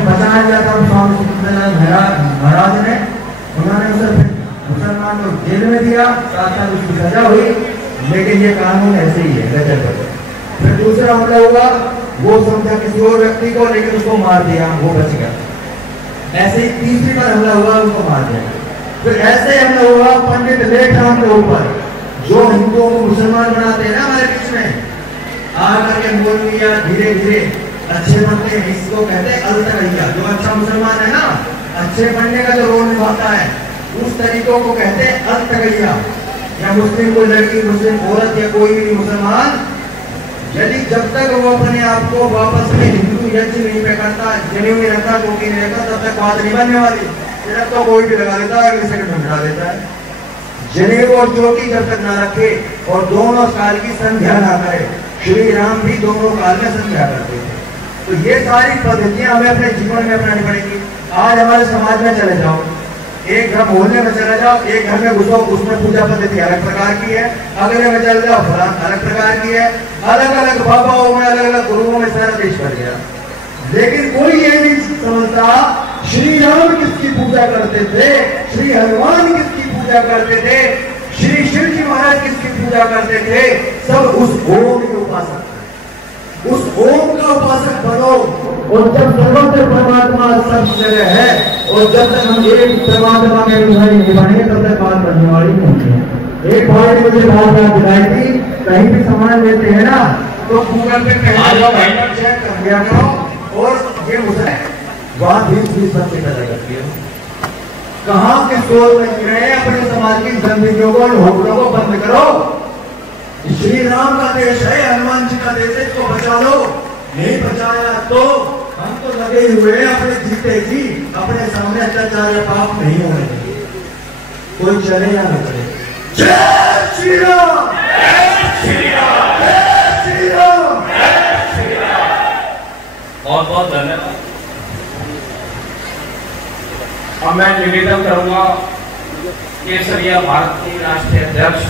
बचाया गया था स्वामी सत्यनारायण महाराज ने, उन्होंने उसे मुसलमान को जेल में दिया, साथ साथ उसकी सजा हुई, लेकिन ये कानून ऐसे ही है गजब है। फिर दूसरा हमला हुआ, वो समझा किसी और व्यक्ति को, लेकिन उसको मार दिया, वो बच गया। ऐसे ही तीसरी बार हमला हुआ, उसको मार दिया। फिर ऐसे हमला हुआ पंडित लेखराम के ऊपर, जो हिंदुओं को मुसलमान बनाते हैं ना हमारे बीच में, आकर के मौलविया धीरे धीरे अच्छे बनते हैं, इसको कहते हैं अलतकैया। जो अच्छा मुसलमान है ना, अच्छे बनने का जो रोल निभाता है, उस तरीकों को कहते हैं अलतकैया। या मुस्लिम कोई लड़की, मुस्लिम औरत या कोई भी मुसलमान, यदि जब तक वो अपने आप को वापस में हिंदू यज्ञ नहीं पे करता, जनेऊ में रहता, टोपी नहीं रहता, तब तक बात नहीं बनने वाली। सिर्फ तो कोई भी लगा देता है, अगले सेकंड में हटा देता है। जनेऊ और चोटी जब तक ना रखे और दोनों काल की संध्या ना करे, श्री राम भी दोनों काल में संध्या करते थे। तो ये सारी पद्धतियां हमें अपने जीवन में अपनानी पड़ेगी। आज हमारे समाज में चले जाओ, एक घर मोहल्ले में चले जाओ, एक घर में घुसो, उसमें पूजा पद्धति अलग प्रकार की है, अगले में चले जाओ फलां अलग प्रकार की है, अलग अलग बाबाओं में, अलग अलग गुरुओं में सारा देश भर गया। लेकिन कोई ये नहीं समझता श्री राम किसकी पूजा करते थे, श्री हनुमान किसकी पूजा करते थे, श्री शिव जी महाराज किसकी पूजा करते थे। सब उस ओम के उपासक, उस ओम का उपासक बनो। और जब सर्वत्र परमात्मा सब जगह है, और जब तक हम एक परमात्मा के अनुसारी नहीं बने, तब तक बात बनने वाली नहीं है। एक भाई ने मुझे बात दिलाई थी, कहीं भी सामान लेते हैं ना, तो गूगल पे पहले चेक कर लिया करो, और ये मुझे वहां 20-20 पैदा करती है। कहाँ के स्टोर में रहे, अपने समाज की गंदगियों को, होटलों को बंद करो। श्री राम का देश है, हनुमान जी का देश है, इसको बचा लो। नहीं बचाया तो हम तो लगे हुए हैं अपने जीते जी, अपने सामने अत्याचार या पाप नहीं होने देंगे, कोई चले या न चले। जय श्री राम, जय श्री राम, जय श्री राम, जय श्री राम। बहुत बहुत धन्यवाद। और मैं निवेदन करूंगा केसरिया भारत की राष्ट्रीय अध्यक्ष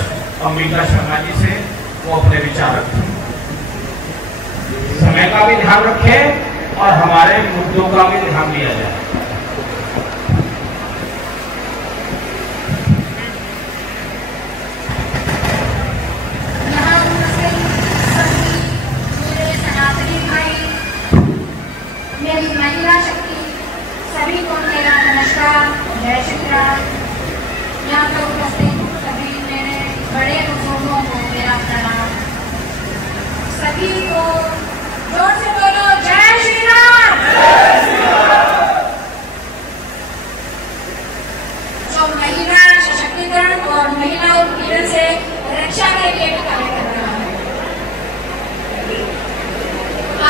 अंबिका शर्मा जी से, वो अपने विचार रखें, समय का भी ध्यान रखें और हमारे मुद्दों का भी ध्यान दिया जाए। मेरी महिला शक्ति सभी को मेरा नमस्कार, जय श्री राम। यहाँ पर उपस्थित सभी मेरे बड़े बुजुर्गों को मेरा प्रणाम। सभी को जोर से बोलो जय श्री राम। जो महिला सशक्तिकरण और महिला उत्पीड़न से रक्षा के लिए कार्य कर रहा है,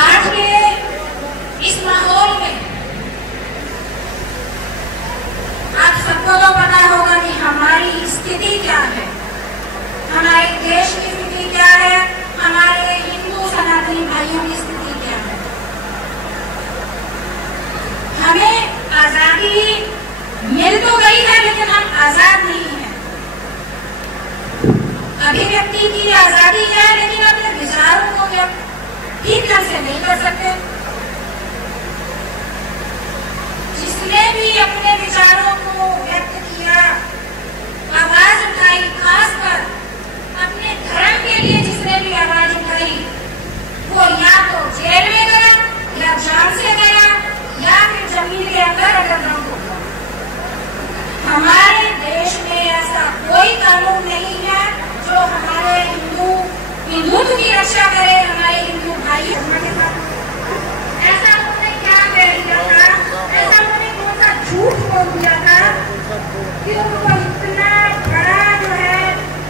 आज के इस माहौल में आप सबको तो पता होगा कि हमारी स्थिति क्या है, हमारे देश की स्थिति क्या है, हमारे हिंदू सनातनी भाइयों की स्थिति क्या है। हमें आजादी मिल तो गई है, लेकिन हम आजाद नहीं हैं। अभिव्यक्ति की आजादी है, लेकिन अपने विचारों को व्यक्त ठीक ढंग से नहीं कर सकते। जिसने भी अपने विचारों को व्यक्त किया, आवाज उठाई, खासकर अपने धर्म के लिए जिसने भी आवाज उठाई, वो या तो जेल में गया, या जान से गया, या फिर जमीन के अंदर अंडरग्राउंड हो गया। हमारे देश में ऐसा कोई कानून नहीं है जो हमारे हिंदुत्व की रक्षा करे, हमारे हिंदू भाई के साथ। ऐसा उन्होंने क्या कह दिया था, ऐसा उन्होंने कौन सा झूठ बोल दिया था कि उनको इतना बड़ा जो है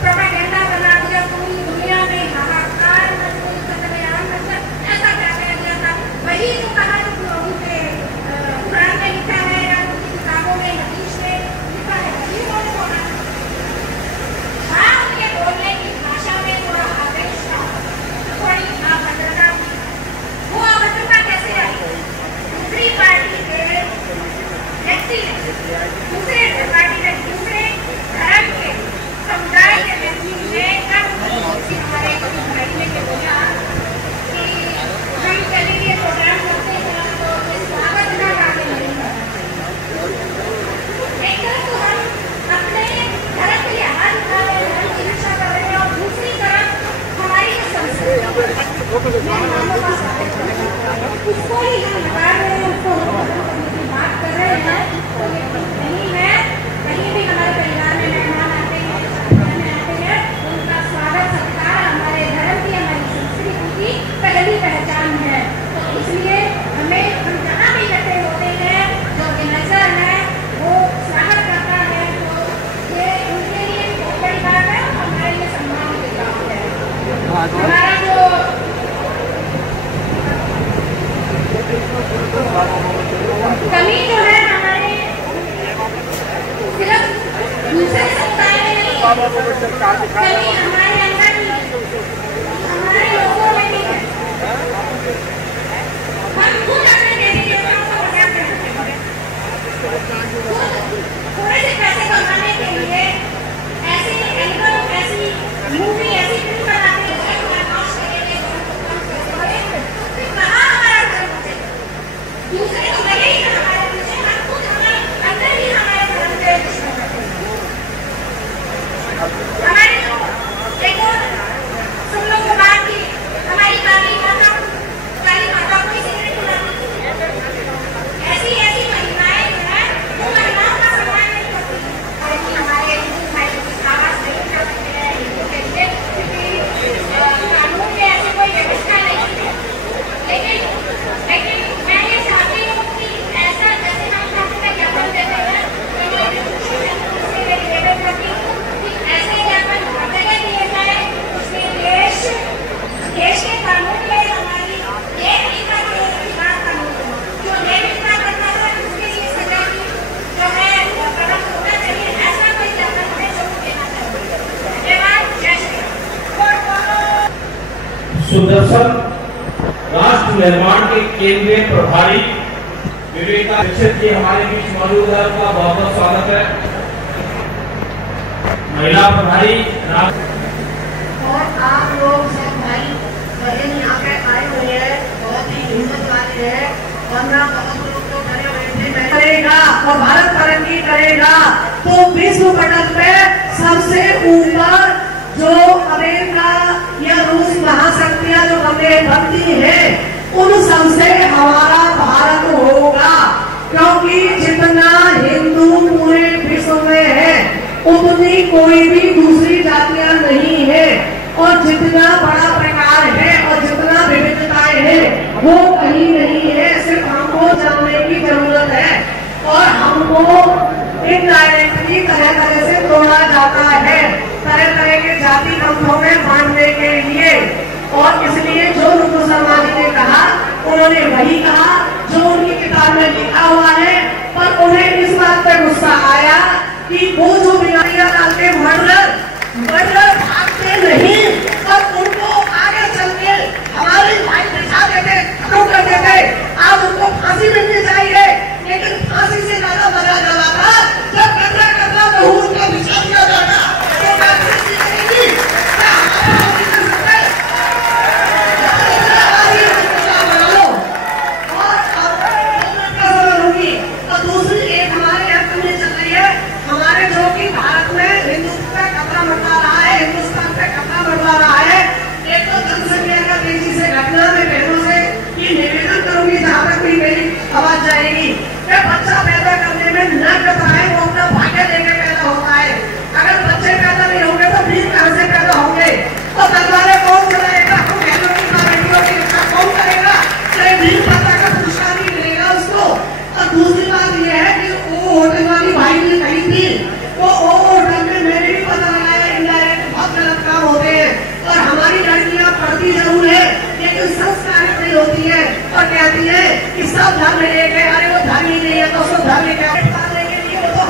प्रोपेगेंडा बना दिया, पूरी दुनिया में हाहाकार मच गई, कत्लेआम मच गया। ऐसा क्या कह दिया था? वही जो कहा जो लोगों के कुरान में लिखा है या उनकी किताबों में, हदीस में लिखा है, वही उन्होंने बोला। हाँ, उनके बोलने की भाषा में थोड़ा आवेश था, थोड़ी अभद्रता थी। वो अभद्रता कैसे आई? दूसरी पार्टी के व्यक्ति ने, दूसरे पार्टी के दूसरे धर्म के समुदाय के व्यक्ति ने हमारे भाई ने के बोला कि हम चलेंगे प्रोग्राम करते हैं, तो स्वागत कभी जो है हमारे सिर्फ दूसरे समुदाय में नहीं, कभी हमारे अंदर भी, हमारे लोगों में भी है। हम खुद अपने देवी देवताओं को मजाक करते हैं, थोड़े से पैसे कमाने के लिए ऐसी एल्बम, ऐसी मूवी, ऐसी फिल्म बनाते हैं, कहाँ हमारा धर्म है? दूसरे तो लगे ही ना हमारे पीछे, हम खुद हमारे अंदर ही हमारे धर्म के दुश्मन हैं। हमारी एक और सब लोग को बात की, हमारी काली माता को ही सिगरेट पिलाती थी। ऐसी ऐसी महिलाएं जो है वो महिलाओं का सम्मान नहीं करती, और हमारे हिंदू भाई आवाज नहीं उठा सकते हैं हिंदू के लिए, क्योंकि कानून में ऐसी कोई व्यवस्था नहीं है। लेकिन मैं ये चाहती हूँ कि ऐसा जैसे हम धर्म में ज्ञापन देते हैं, तो मैं उससे निवेदन करती हूँ कि ऐसे ज्ञापन हर जगह दिए जाए, उसमें देश के कानून में हमारी देवता के खिलाफ कानून, जो देवता करता है उसके लिए सजा की जो है प्रावधान होना चाहिए। ऐसा कोई ज्ञापन हमें जरूर देना चाहिए। धन्यवाद। जय श्री राम। सुदर्शन राष्ट्र निर्माण के केंद्रीय प्रभारी विवेका दीक्षित जी हमारे बीच मौजूद है, उनका बहुत बहुत स्वागत है। महिला प्रभारी और आप लोग सब भाई बहन यहाँ पे आए हुए हैं, बहुत ही हिम्मत वाले हैं, वरना बहुत लोग तो खड़े हुए थे करेगा और भारत तरक्की करेगा तो विश्व पटल पे सबसे ऊपर जो अमेरिका या रूस महाशक्तियां जो हमें बनती है उन सबसे हमारा भारत होगा, क्योंकि जितना हिंदू पूरे विश्व में है उतनी कोई भी दूसरी जातियां नहीं है, और जितना बड़ा प्रकार है और जितना विविधताएं है वो कहीं नहीं है। सिर्फ हमको जानने की जरूरत है, और हमको इनडायरेक्टली तरह तरह से तोड़ा जाता है, तरह तरह के जाति पंथों में बांटने के लिए। और इसलिए जो रुकु शर्मा जी ने कहा उन्होंने वही कहा जो उनकी किताब में लिखा हुआ है, पर उन्हें इस बात पर गुस्सा आया कि वो जो बीमारियां डालते मर्डर भागते नहीं, और उनको आगे चल के हमारे भाई दिखा देते, खत्म कर देते। आज उनको फांसी मिलनी चाहिए, लेकिन फांसी से ज्यादा मजा डाला था जब कतरा बहू उनका बिछा दिया जाएगा। दूसरी एक हमारे अर्थ में चल रही है, हमारे जो कि भारत में हिंदुत्व पे खतरा मंडरा रहा है, हिंदुस्तान पे खतरा मंडरा रहा है। एक तो जनसंख्या का तेजी से घटना, में बहनों से ये निवेदन करूंगी जहाँ तक भी मेरी आवाज जाएगी, बच्चा पैदा करने में न कतराए, वो अपना भाग्य लेके पैदा होता है। अगर बच्चे पैदा नहीं होंगे तो वीर कहाँ से पैदा होंगे, तो तलवारें कौन चलाएगा, हम बहनों की बेटियों की रक्षा कौन करेगा, चाहे वीर माता का पुरस्कार भी मिलेगा उसको। और दूसरी बात यह है कि वो होटल वाली भाई ने कही थी, वो होटल में मैंने भी पता लगाया इनडायरेक्ट बहुत गलत काम होते हैं, और हमारी लड़कियां पढ़ती जरूर है लेकिन संस्कारित नहीं होती है, और कहती है कि सब धर्म एक है। अरे वो धर्म ही नहीं है तो उसको धर्म क्या पालने के लिए वो तो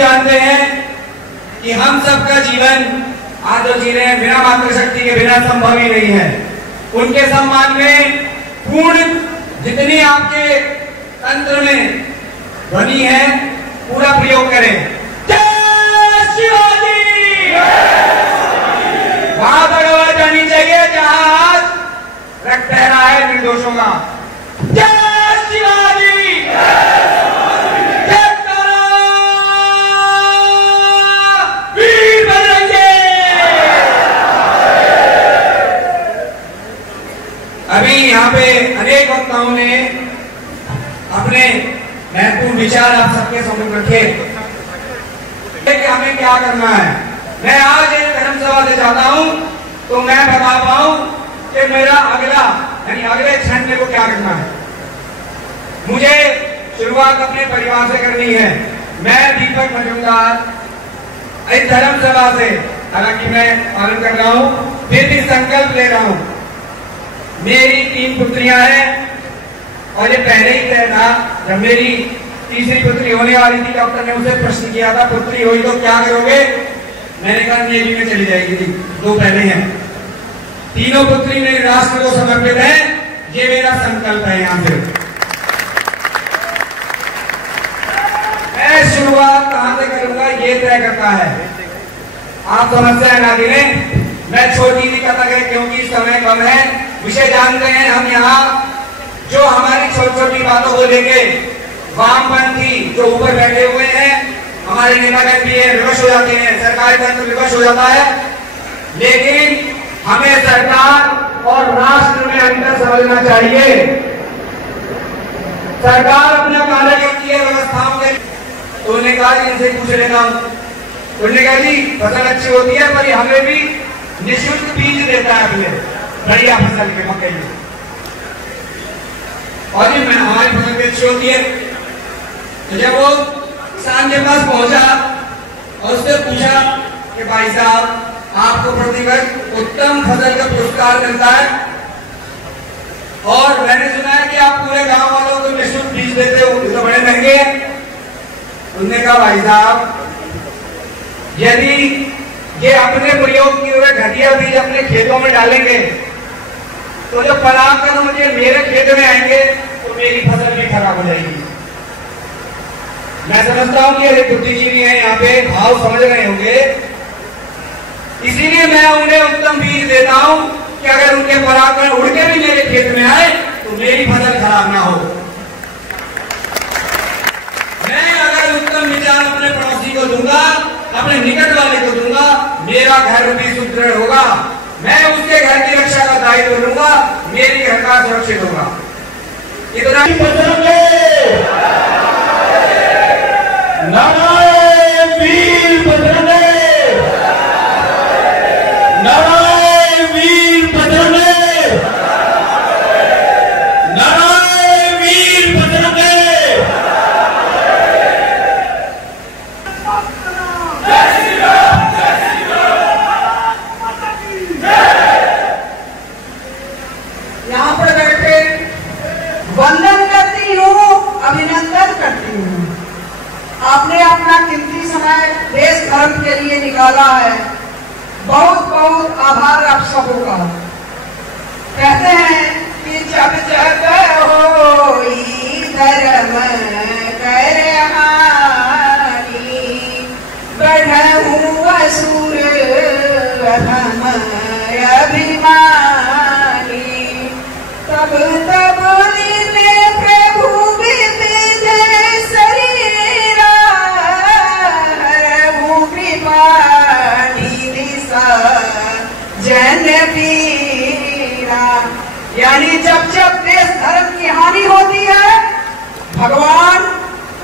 जानते हैं कि हम सबका जीवन आज जो जी रहे हैं बिना मातृशक्ति के बिना संभव ही नहीं है। उनके सम्मान में पूर्ण जितनी आपके तंत्र में ध्वनि है पूरा प्रयोग करें। जय शिवाजी। वहां तक आवाज जानी चाहिए जहां आज रक्त बह रहा है निर्दोषों का। जय शिवाजी। जय तारा वीर बजरंगी। अभी यहाँ पे अनेक वक्ताओं ने अपने महत्वपूर्ण विचार आप सबके समझ रखे कि हमें क्या करना है। मैं आज एक धर्म सभा से चाहता हूं तो मैं बता पाऊं कि मेरा अगला यानी अगले क्षण में को क्या करना है। मुझे शुरुआत अपने परिवार से करनी है। मैं दीपक मजूमदार इस धर्म सभा से हालांकि मैं पालन कर रहा हूं फिर भी संकल्प ले रहा हूं। मेरी 3 पुत्रियां हैं और ये पहले ही तय था जब मेरी तीसरी पुत्री होने वाली थी। डॉक्टर ने मुझसे प्रश्न किया था पुत्री हुई तो क्या करोगे। मैंने कहा नेवी में चली जाएगी थी। 2 पहले हैं। तीनों पुत्री मेरे राष्ट्र को समर्पित है। ये मेरा संकल्प है। यहां से मैं शुरुआत कहां से करूंगा ये तय करता है। आप समस्या ना गिने। मैं छोटी सी कथा है क्योंकि समय कम है। विषय जानते हैं हम यहाँ जो हमारी छोटी छोटी बातों को लेके वामपंथी जो ऊपर बैठे हुए हैं हमारे नेतागण भी विवश हो जाते हैं। सरकारी तंत्र विवश हो जाता है। लेकिन हमें सरकार और राष्ट्र में अंतर समझना चाहिए। सरकार अपना कार्य करती है व्यवस्थाओं के। तो उन्होंने कहा इनसे पूछ लेता हूं। उन्होंने कहा जी फसल अच्छी होती है पर हमें भी निःशुल्क बीज देता है अपने बढ़िया फसल के मकई में। और ये हमारी फसल भी अच्छी होती है। तो जब वो किसान के पास पहुंचा और उससे पूछा कि भाई साहब आपको प्रतिवर्ष उत्तम फसल का पुरस्कार मिलता है और मैंने सुना है कि आप पूरे गांव वालों को निःशुल्क बीज देते हो ये तो बड़े महंगे हैं। उन्होंने कहा भाई साहब यदि ये अपने प्रयोग किए हुए घटिया बीज अपने खेतों में डालेंगे तो जब परागण मुझे मेरे खेत में आएंगे तो मेरी फसल भी खराब हो जाएगी। मैं समझता हूं कि ये बुद्धिजीवी हैं यहाँ पे भाव समझ रहे होंगे। इसीलिए मैं उन्हें उत्तम बीज देता हूं कि अगर उनके परागण उड़ के भी मेरे खेत में आए तो मेरी फसल खराब ना हो। मैं अगर उत्तम विचार अपने पड़ोसी को दूंगा अपने निकट वाले को दूंगा मेरा घर भी सुदृढ़ होगा। मैं उसके घर की रक्षा का दायित्व लूंगा मेरी घर का सुरक्षित होगा। इतना नारायण वीर बजरंगी। नारायण वीर बजरंगी। नारायण वीर बजरंगी। यहाँ पर बैठे वंदन करती हूँ अभिनंदन करती हूँ। आपने अपना कीमती समय देश धर्म के लिए निकाला है। बहुत बहुत आभार आप सबों का। कहते हैं कि जब जग होई धर्म कर हानि बढ़हु असुर हम अभिमानी तब तब लीने प्रभु विविध शरीरा हरहु कृपा दिशा जन पीरा। यानी जब जब देश धर्म की हानि होती है भगवान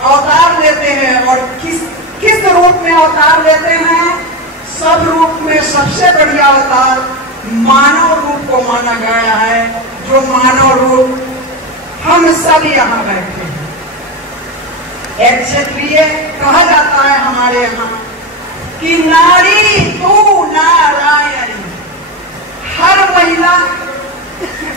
अवतार लेते हैं। और किस रूप में अवतार लेते हैं। सब रूप में सबसे बढ़िया अवतार मानव रूप को माना गया है। जो मानव रूप हम सब यहाँ बैठे हैं। एक क्षेत्रीय कहा जाता है हमारे यहाँ कि नारी तू नारायणी। हर महिला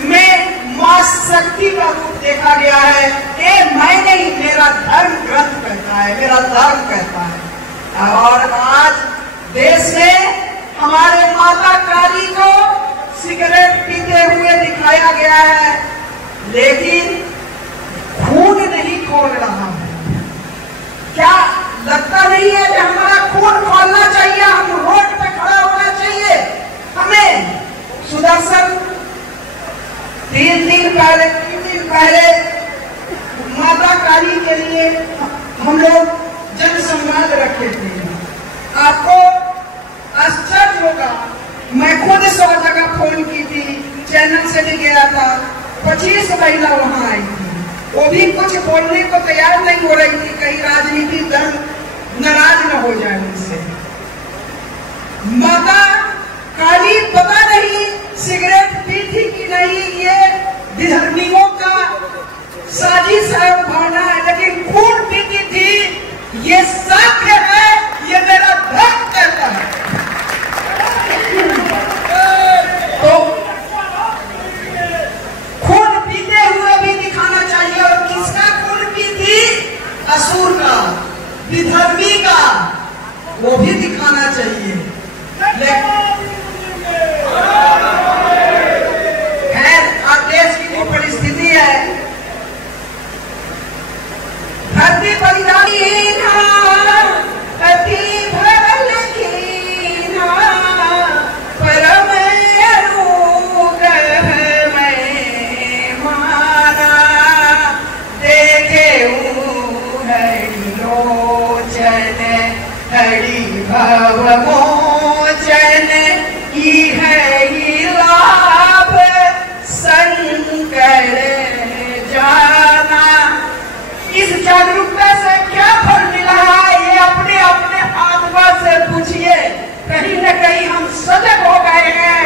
में मां शक्ति का रूप देखा गया है। ये मैं नहीं मेरा धर्म ग्रंथ कहता है मेरा धर्म कहता है। और आज देश में हमारे माता काली को सिगरेट पीते हुए दिखाया गया है, लेकिन खून नहीं खोल रहा है। क्या लगता नहीं है कि हमारा खून खोलना चाहिए? हम रोड पे खड़ा होना चाहिए। हमें सुदर्शन 3 दिन पहले माता काली के लिए हम लोग जनसंवाद रखे थे। आपको आश्चर्य होगा, मैं खुद 100 जगह फोन की थी, चैनल से भी गया था। 25 महिला वहां आई थी, वो भी कुछ बोलने को तैयार नहीं हो रही थी, कहीं राजनीति दल नाराज न हो जाए उनसे। माता काली पता नहीं सिगरेट पी थी कि नहीं, ये विधर्मियों का साजिश है, भावना है, लेकिन खून पीती थी, ये साक्ष्य है, ये मेरा धर्म कहता है। तो खून पीते हुए भी दिखाना चाहिए। और किसका खून पी थी? असुर का, विधर्मी का, वो भी दिखाना चाहिए। खैर, अब देश की जो परिस्थिति है, धरती बलिदानी परम अनुग्रह में माना, देखे हरि लोचन हरि भव मोचन, लाभ संकर जाना। इस जागरूकता से क्या फल मिला है, ये अपने अपने आत्मा से पूछिए। कहीं न कहीं हम सजग हो गए हैं,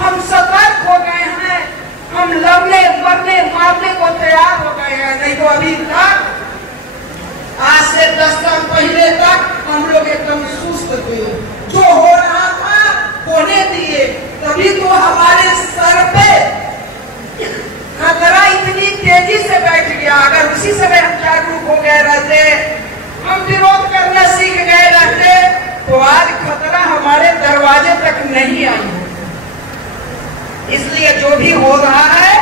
हम सतर्क हो गए हैं, हम लड़ने मरने मारने को तैयार हो गए हैं। नहीं तो अभी तक, आज से 10 साल पहले तक हम लोग एकदम सुस्त थे। जो हो रहा था होने दिए, तभी तो हमारे सर पे खतरा इतनी तेजी से बैठ गया। अगर उसी समय हम जागरूक हो गए रहते, हम विरोध करना सीख गए रहते, तो आज खतरा हमारे दरवाजे तक नहीं आई। इसलिए जो भी हो रहा है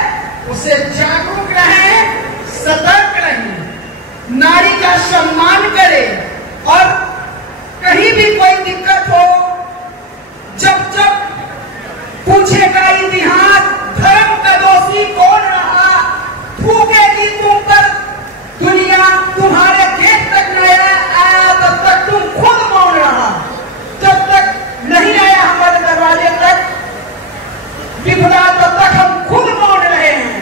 उसे जागरूक रहें, सतर्क रहें, नारी का सम्मान करें। और कहीं भी कोई दिक्कत हो, जब जब पूछेगा इतिहास, धर्म का दोषी कौन रहा, फूकेगी तुम पर दुनिया, तुम्हारे गेट तक न आया तब तक तुम खुद मौन रहा। जब तक नहीं आया हमारे दरवाजे तक विपदा, तब तक हम खुद मौन रहे हैं।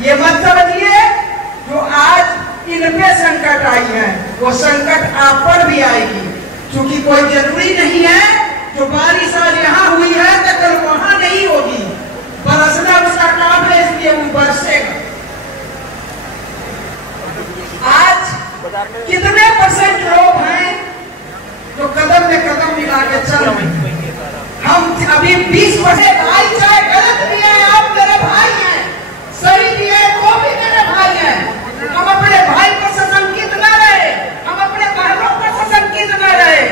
ये मत समझिए जो आज इन पे संकट आई है, वो संकट आप पर भी आएगी। क्योंकि कोई जरूरी नहीं है जो बारिश आज यहाँ हुई है तो कल वहां नहीं होगी। बरसना उसका काम है, इसलिए वो बरसेगा। आज कितने % लोग हैं जो कदम में कदम मिला के चल रहे हैं? हम अभी 20% भाई, चाहे गलत किया है, आप मेरे भाई हैं, सही किया है वो भी मेरे भाई हैं। हम अपने भाई पर सशंकित न रहे, हम अपने बहनों पर सशंकित न रहे।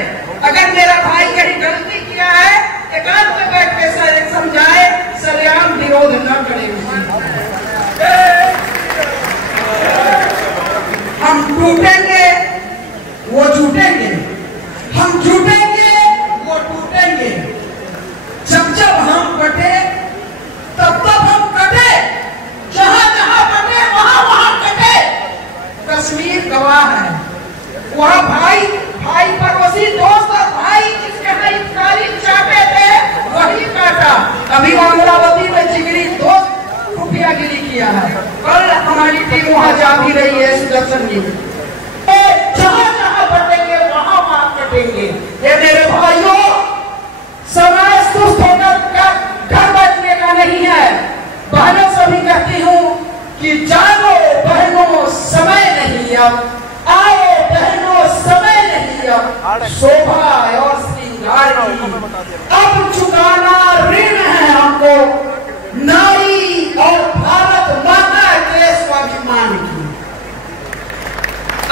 अगर मेरा भाई कहीं गलती किया है, एकांत में बैठ के समझाए, सरेआम विरोध न करे। हम टूटेंगे, वो झूठेंगे, हम झूठेंगे, वो टूटेंगे। जब जब हम बटे, तब तब हम कटे, जहां जहां बटे वहां वहां कटे। कश्मीर गवाह है, वहां भाई भाई पड़ोसी दोस्त और भाई जिसके हितकारी चाहते थे वही काटा। अभी अमरावती में जिगरी दोस्त खुफियागिरी किया है। कल हमारी टीम वहां जा भी रही है, सुदर्शन जी। जहां जहां बटेंगे वहां वहां कटेंगे। ये मेरे भाइयों, समय सुस्त होकर घर बैठने का नहीं है। बहनों से भी कहती हूँ कि जानो बहनों, समय नहीं अब, आओ बहनों समय नहीं अब, शोभा और श्रृंगार की अब चुकाना ऋण है हमको, नारी और भारत माता के स्वाभिमान की।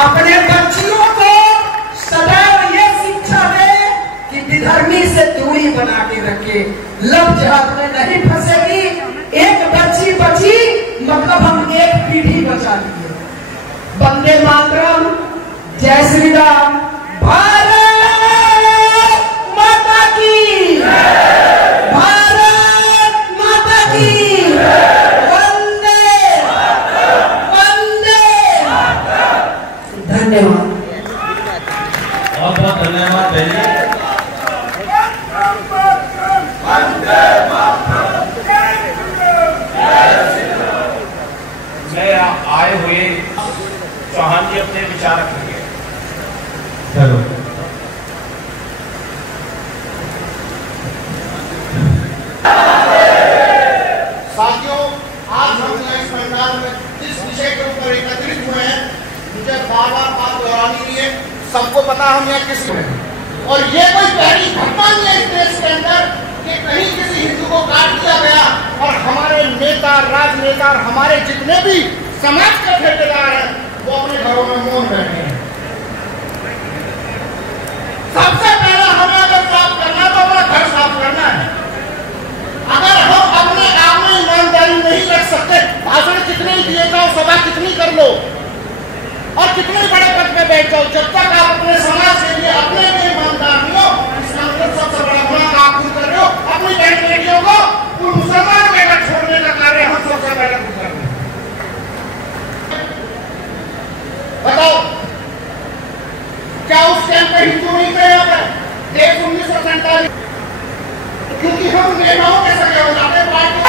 अपने बच्चियों को सदैव ये जय श्री राम। भारत माता की, भारत माता की, वंदे वंदे। धन्यवाद। बहुत बहुत धन्यवाद बहन जी। मैं आए हुए चौहान जी अपने विचार रखेंगे। चलो साथियों, आज हम इस मैदान में जिस विषय के ऊपर एकत्रित हुए हैं, मुझे बार बार बात दोहरानी नहीं है, सबको पता हम यहाँ किस में, और ये कोई पहली घटना नहीं है इस देश के अंदर कि कहीं किसी हिंदू को काट दिया गया और हमारे नेता, राजनेता और हमारे जितने भी समाज के ठेकेदार हैं वो अपने घरों में मौन बैठे हैं। सबसे पहले हमें अगर साफ करना तो अपना घर साफ करना है। अगर हम अपने आप में ईमानदारी नहीं रख सकते, भाषण कितने ही दिए जाओ, सभा कितनी कर लो और कितने बड़े पद पे बैठ जाओ, जब तक आप अपने समाज के लिए अपने लिए ईमानदार नहीं हो, इसका मतलब सबसे बड़ा गुनाह आप खुद कर रहे हो। अपनी बहन बेटियों को उन मुसलमान के घर छोड़ने का कार्य हम सबसे पहले खुद कर रहे हैं। बताओ, क्या उस टाइम पे हिंदू नहीं थे यहाँ पर? देश 1947, क्योंकि हम नेताओं के सगे हो जाते हैं, पार्टी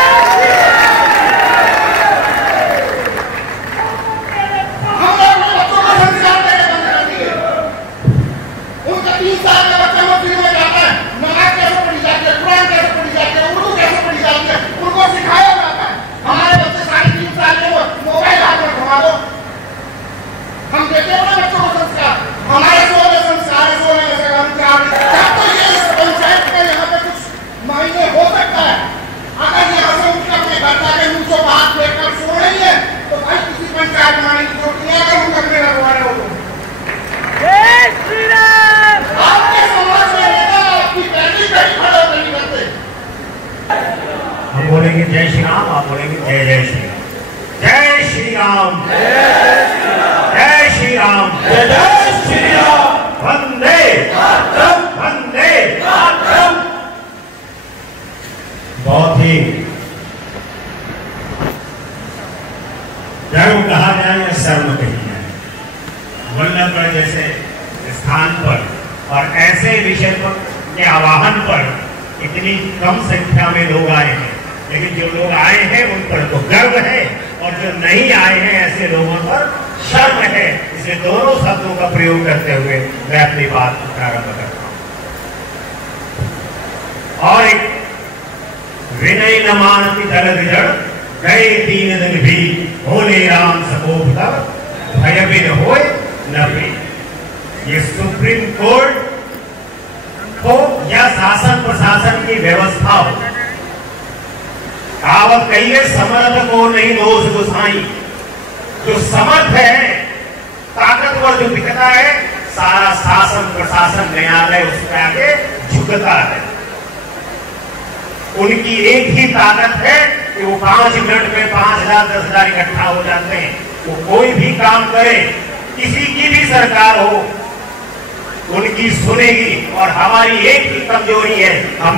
हम लोग अपने बच्चों को संस्कार देने बंद कर दिए। उनका 3 साल का बच्चा मस्जिद में जाता है, नमाज कैसे पढ़ी जाती है, कुरान कैसे पढ़ी जाती है, उर्दू कैसे पढ़ी जाती है, उनको सिखाया जाता है। हमारे बच्चे 3.5 साल के मोबाइल हाथ में घुमा दो, हम देते हैं अपने बच्चों को संस्कार। हमारे सोने संस्कार है, सोने में से हम क्या तो ये इस पंचायत में यहाँ पे कुछ मायने हो सकता है। अगर यहाँ से उनके अपने घर जाके नीचों को हाथ फेंककर सो रही है तो भाई किसी पंचायत में आने की जरूरत नहीं है। अगर उनका अपने लगवा रहे हो तो आपके समाज में नेता आपकी पहली कड़ी खड़े होकर नहीं करते। हम बोलेंगे जय श्री राम, आप बोलेंगे जय जय श्री राम। जय श्री राम, जय श्री राम, जय श्री राम। वंदे मातरम, वंदे मातरम। बहुत ही धर्म कहा जाए या शर्म कही जाए, वल्लभगढ़ जैसे स्थान पर और ऐसे विषय पर के आवाहन पर इतनी कम संख्या में लोग आए हैं, लेकिन जो लोग आए हैं उन पर तो गर्व है और जो नहीं आए हैं ऐसे लोगों पर शर्म है। इसलिए दोनों शब्दों का प्रयोग करते हुए मैं अपनी बात प्रारंभ करता हूं। और एक विनय न मानती दल विजड़, गए 3 दिन भी होले राम सकोप तब, भय बिन होए न प्रीत। ये सुप्रीम कोर्ट हो या शासन प्रशासन की व्यवस्था हो, कहावत कही है समर्थ को नहीं दोष गुसाई। जो समर्थ है, ताकतवर जो दिखता है, सारा शासन प्रशासन न्यायालय उसके आगे झुकता है। उनकी एक ही ताकत है कि वो 5 मिनट में 5,000 10,000 इकट्ठा हो जाते हैं। वो कोई भी काम करे, किसी की भी सरकार हो, उनकी सुनेगी। और हमारी एक ही कमजोरी है, हम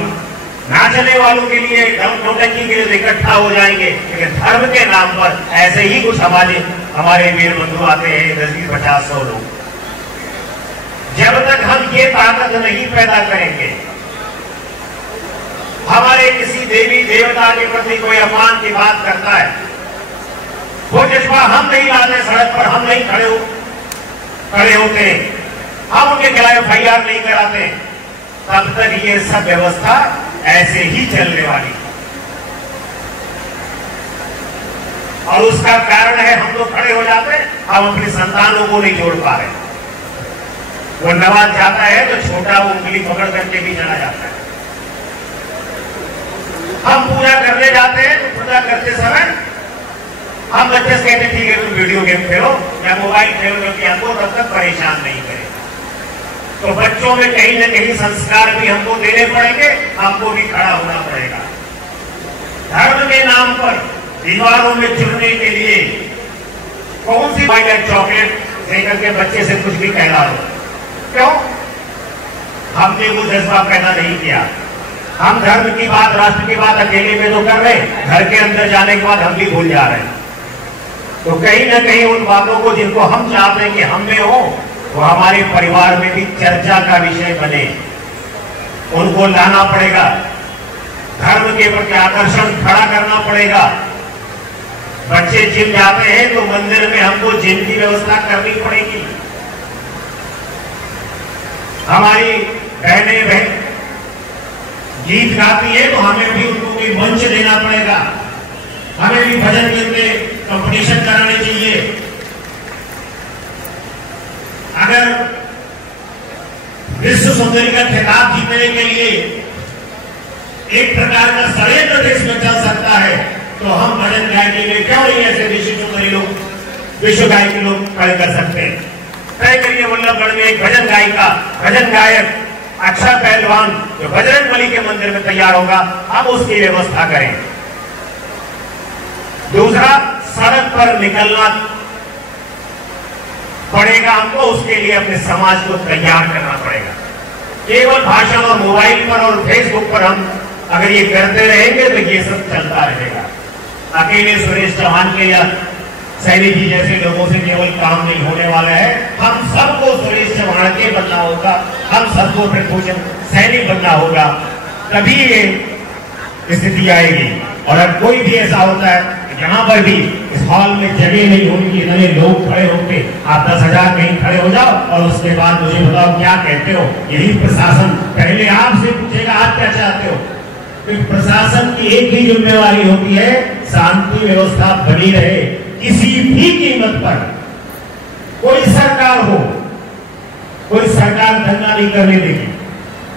नाचने वालों के लिए, नौटंकी के लिए इकट्ठा हो जाएंगे, लेकिन धर्म के नाम पर ऐसे ही कुछ हमारे वीर बंधु आते हैं 10-20-50-100 लोग। जब तक हम ये ताकत नहीं पैदा करेंगे, हमारे किसी देवी देवता के प्रति कोई अपमान की बात करता है, वो जज्बा हम नहीं लाते सड़क पर, हम नहीं खड़े होते, हम उनके खिलाफ FIR नहीं कराते, तब तक ये सब व्यवस्था ऐसे ही चलने वाली। और उसका कारण है हम लोग खड़े हो जाते हैं, हम अपनी संतानों को नहीं जोड़ पा रहे। वो नवाज जाता है तो छोटा वो उंगली पकड़ करके भी चला जाता है। हम पूजा करने जाते हैं तो पूजा करते समय हम बच्चे से कहते ठीक है तुम वीडियो गेम खेलो या मोबाइल खेलो, क्योंकि हमको तब तक परेशान नहीं करें। तो बच्चों में कहीं न कहीं संस्कार भी हमको देने पड़ेंगे, हमको भी खड़ा होना पड़ेगा। धर्म के नाम पर दीवारों में जुड़ने के लिए कौन सी चॉकलेट लेकर के बच्चे से कुछ भी कहला दो। क्यों? हमने वो जज्बा पैदा नहीं किया। हम धर्म की बात, राष्ट्र की बात अकेले में तो कर रहे, घर के अंदर जाने के बाद हम भी भूल जा रहे हैं। तो कहीं ना कहीं उन बातों को जिनको हम चाहते हैं कि हम में हो, वो हमारे परिवार में भी चर्चा का विषय बने, उनको लाना पड़ेगा। धर्म के प्रति आकर्षण खड़ा करना पड़ेगा। बच्चे जिम जाते हैं तो मंदिर में हमको जिम की व्यवस्था करनी पड़ेगी। हमारी बहनें गीत गाती है तो हमें भी उनको कोई मंच देना पड़ेगा। हमें भी भजन कीर्तन में कंपटीशन कराने चाहिए। अगर विश्व सुंदरी का खिताब जीतने के लिए एक प्रकार का षड्यंत्र देश में चल सकता है, तो हम भजन गायकी में क्यों नहीं ऐसे विश्व सुंदरी लोग, विश्व गायकी लोग खड़े कर सकते हैं। तय करिए वल्लभगढ़ में एक भजन गायिका, भजन गायक, अच्छा पहलवान जो बजरंगबली के मंदिर में तैयार होगा, हम उसकी व्यवस्था करें। दूसरा, सड़क पर निकलना पड़ेगा हमको, उसके लिए अपने समाज को तैयार करना पड़ेगा। केवल भाषण और मोबाइल पर और फेसबुक पर हम अगर ये करते रहेंगे तो ये सब चलता रहेगा। अकेले सुरेश चौहान के या सैनी जी जैसे लोगों से केवल काम नहीं होने वाला है। हम सबको सुरेश चौहान के बनना होगा, हम सबको पृथ्वीभूषण सैनी बनना होगा, तभी ये स्थिति आएगी। और अब कोई भी ऐसा होता है जहां पर भी इस हॉल में जगह नहीं होगी, इतने लोग खड़े होंगे, आप 10,000 कहीं खड़े हो जाओ और उसके बाद मुझे बताओ क्या कहते हो। यही प्रशासन पहले आपसे पूछेगा आप क्या चाहते हो। तो प्रशासन की एक ही जिम्मेवारी होती है, शांति व्यवस्था बनी रहे किसी भी कीमत पर। कोई सरकार हो, कोई सरकार दंगा नहीं करने देगी,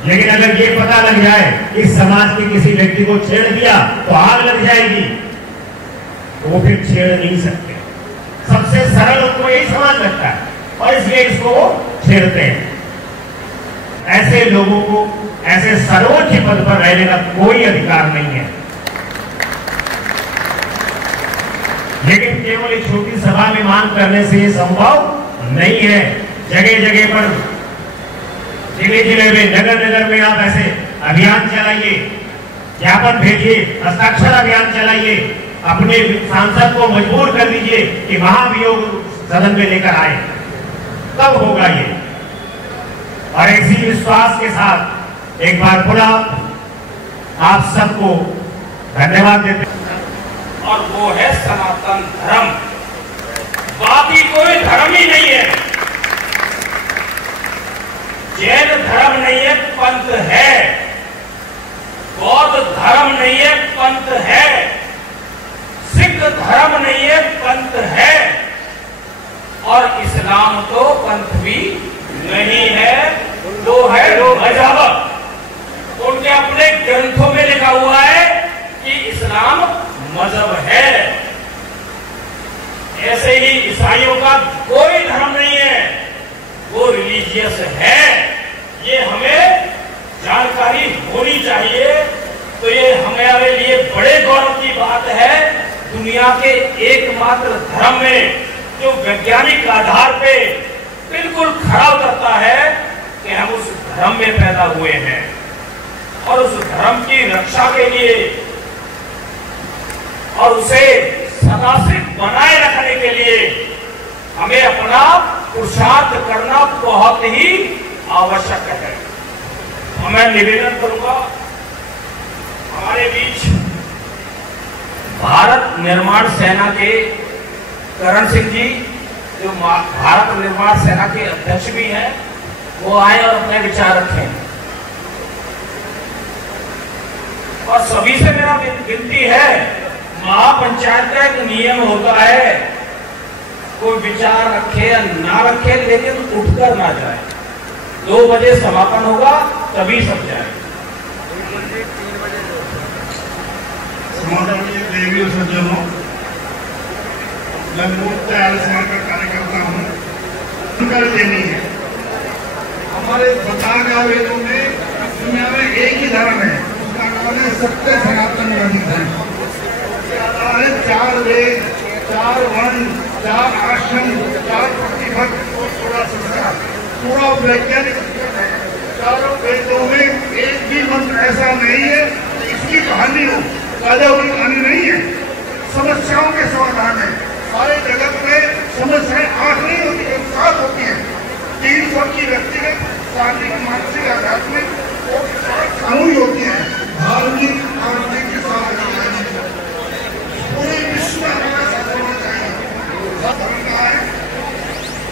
लेकिन अगर ये पता लग जाए कि समाज के किसी व्यक्ति को छेड़ दिया तो आग लग जाएगी, तो वो फिर छेड़ नहीं सकते। सबसे सरल उनको यही समाज लगता है और इसलिए इसको वो छेड़ते हैं। ऐसे लोगों को ऐसे सर्वोच्च पद पर रहने का कोई अधिकार नहीं है। लेकिन केवल एक छोटी सभा में मांग करने से ये संभव नहीं है। जगह जगह पर, जिले जिले में, नगर नगर में आप ऐसे अभियान चलाइए, ज्ञापन भेजिए, हस्ताक्षर अभियान चलाइए, अपने सांसद को मजबूर कर दीजिए कि महाभियोग सदन में लेकर आए, तब होगा ये। और इसी विश्वास के साथ एक बार पुनः आप सबको धन्यवाद देते हैं। और वो है सनातन धर्म, बाकी कोई धर्म ही नहीं है। जैन धर्म नहीं है, पंथ है। बौद्ध धर्म नहीं है, पंथ है। सिख धर्म नहीं है, पंथ है। और इस्लाम तो पंथ भी नहीं है, वो है मजहब। उनके अपने ग्रंथों में लिखा हुआ है कि इस्लाम मजहब है। ऐसे ही ईसाइयों का कोई धर्म नहीं है, वो रिलीजियस है। ये हमें जानकारी होनी चाहिए। तो ये हमारे लिए बड़े गौरव की बात है, दुनिया के एकमात्र धर्म में जो वैज्ञानिक आधार पे बिल्कुल खड़ा उतरता है कि हम उस धर्म में पैदा हुए हैं और उस धर्म की रक्षा के लिए और उसे सदासित बनाए रखने के लिए हमें अपना पुरुषार्थ करना बहुत ही आवश्यक है। और मैं निवेदन करूंगा, हमारे बीच भारत निर्माण सेना के करण सिंह जी, जो भारत निर्माण सेना के अध्यक्ष भी हैं, वो आए और अपने विचार रखें। और सभी से मेरा विनती है, महापंचायत का एक नियम होता है, कोई विचार रखे या ना रखे, लेकिन उठकर ना जाए। 2 बजे समापन होगा, तभी सब जाए। देवी सज्जनों, मैं मूर्त समाज का कार्यकर्ता हूँ। कर देनी है हमारे बता गया वेदों में, दुनिया में एक ही धर्म है, उसका नाम है सत्य सनातन धर्म। 4 वेद, 4 वर्ण, 4 आश्रम, 4 प्रतिभक्त, सोलह संस्कार पूरा वैज्ञानिक है। चारों वेदों में एक भी मंत्र ऐसा नहीं है कि इसकी कहानी हो, राजा की कहानी नहीं है। समस्याओं के समाधान है। सारे जगत में समस्याएं 8 नहीं होती है, 7 होती है। 300 की व्यक्तिगत, शारीरिक, मानसिक, आध्यात्मिक और सामूहिक होती है। धार्मिक आर्थिक के साथ पूरे विश्व में हमारा साथ होना चाहिए।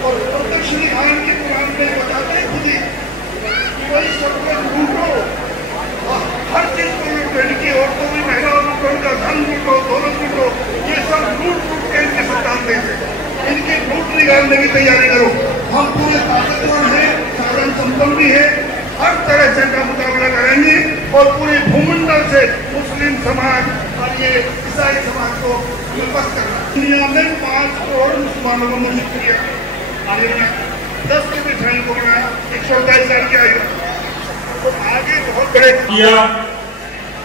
और प्रत्यक्ष निधान के कुरान में बताते हैं खुद ही कि वही सब कुछ लूटो, हर चीज को लूटो, इनकी औरतों की महिलाओं लूटो, उनका धन लूटो, दौलत लूटो, ये सब लूट के इनके सत्तान देते, इनकी लूट निकालने की तैयारी करो। हम पूरे ताकतवर हैं, साधन संपन्न भी है, हर तरह से इनका मुकाबला करेंगे और पूरी भूमंडल से मुस्लिम समाज और ये ईसाई समाज को विपस्त करना। दुनिया में 5 करोड़ मुसलमानों को मुक्त किया, 10 के मिठाई को बनाया, 128 साल की आयु, तो आगे बहुत बड़े किया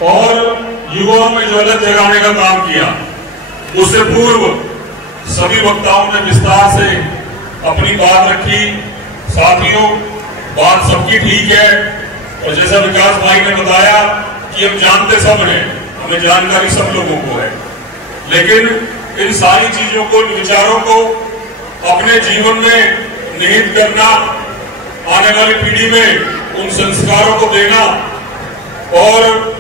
और युवाओं में ज्वलत जगाने का काम किया। उससे पूर्व सभी वक्ताओं ने विस्तार से अपनी बात रखी। साथियों, बात सबकी ठीक है और जैसा विकास भाई ने बताया कि हम जानते सब हैं, हमें जानकारी सब लोगों को है, लेकिन इन सारी चीजों को, विचारों को अपने जीवन में निहित करना, आने वाली पीढ़ी में उन संस्कारों को देना और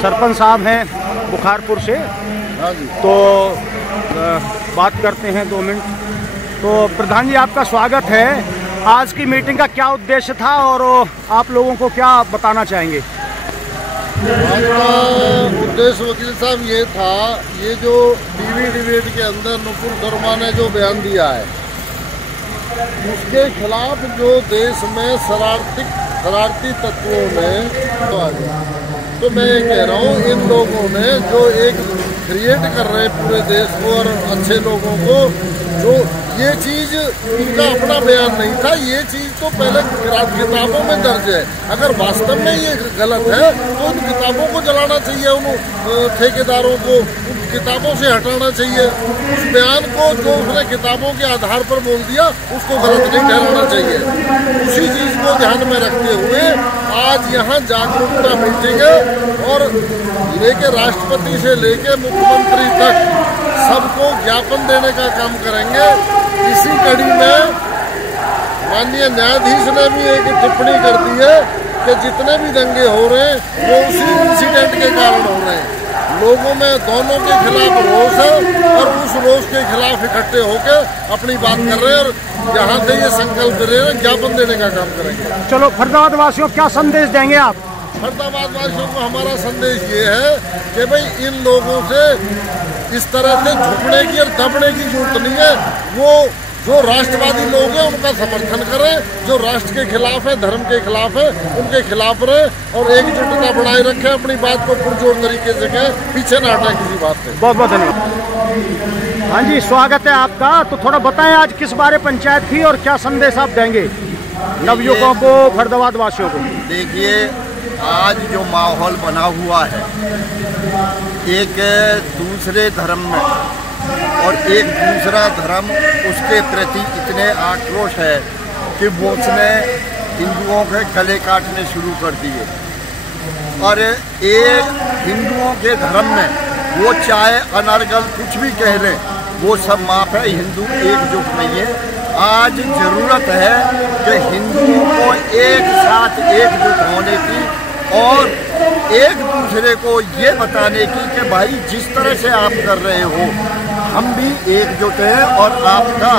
सरपंच साहब हैं बुखारपुर से, तो बात करते हैं 2 मिनट। तो प्रधान जी, आपका स्वागत है। आज की मीटिंग का क्या उद्देश्य था और आप लोगों को क्या बताना चाहेंगे? आज का उद्देश्य वकील साहब ये था, ये जो टीवी डिबेट के अंदर नुपुर शर्मा ने जो बयान दिया है, उसके खिलाफ जो देश में शरारती तत्वों ने, तो मैं ये कह रहा हूँ, इन लोगों ने जो एक क्रिएट कर रहे पूरे देश को और अच्छे लोगों को, जो ये चीज इनका अपना बयान नहीं था, ये चीज तो पहले किताबों में दर्ज है। अगर वास्तव में ये गलत है तो उन किताबों को जलाना चाहिए, उन ठेकेदारों को उन किताबों से हटाना चाहिए। उस बयान को जो उसने किताबों के आधार पर बोल दिया, उसको गलत नहीं ठहराना चाहिए। उसी चीज को ध्यान में रखते हुए आज यहाँ जागरूकता मीटिंग है और लेके राष्ट्रपति से लेके मुख्यमंत्री तक सबको ज्ञापन देने का काम करेंगे। इसी कड़ी में माननीय न्यायाधीश ने भी एक टिप्पणी कर दी है कि जितने भी दंगे हो रहे हैं वो उसी इंसिडेंट के कारण हो रहे हैं। लोगों में दोनों के खिलाफ रोष है और उस रोष के खिलाफ इकट्ठे होकर अपनी बात कर रहे हैं और यहाँ से ये संकल्प ले रहे हैं, ज्ञापन देने का काम करेंगे। चलो, फरीदाबाद वासियों क्या संदेश देंगे आप? फरीदाबाद वासियों को हमारा संदेश ये है कि भाई इन लोगों से इस तरह से झुकने की और दबने की जरूरत नहीं है। वो जो राष्ट्रवादी लोग हैं उनका समर्थन करें, जो राष्ट्र के खिलाफ है, धर्म के खिलाफ है, उनके खिलाफ रहे और एकजुटता बनाए रखें, अपनी बात को पुरजोर तरीके से कहें, पीछे न हटें किसी बात से। बहुत बहुत धन्यवाद। हाँ जी, स्वागत है आपका। तो थोड़ा बताएं आज किस बारे पंचायत थी और क्या संदेश आप देंगे नवयुवकों को, फरीदाबाद वासियों को? देखिए, आज जो माहौल बना हुआ है, एक दूसरे धर्म में और एक दूसरा धर्म उसके प्रति इतने आक्रोश है कि वो उसने हिंदुओं के गले काटने शुरू कर दिए। और एक हिंदुओं के धर्म में वो चाहे अनर्गल कुछ भी कह लें, वो सब माफ है, हिंदू एकजुट नहीं है। आज जरूरत है कि हिंदुओं को एक साथ एकजुट होने की और एक दूसरे को ये बताने की कि भाई जिस तरह से आप कर रहे हो हम भी एकजुट हैं और आपका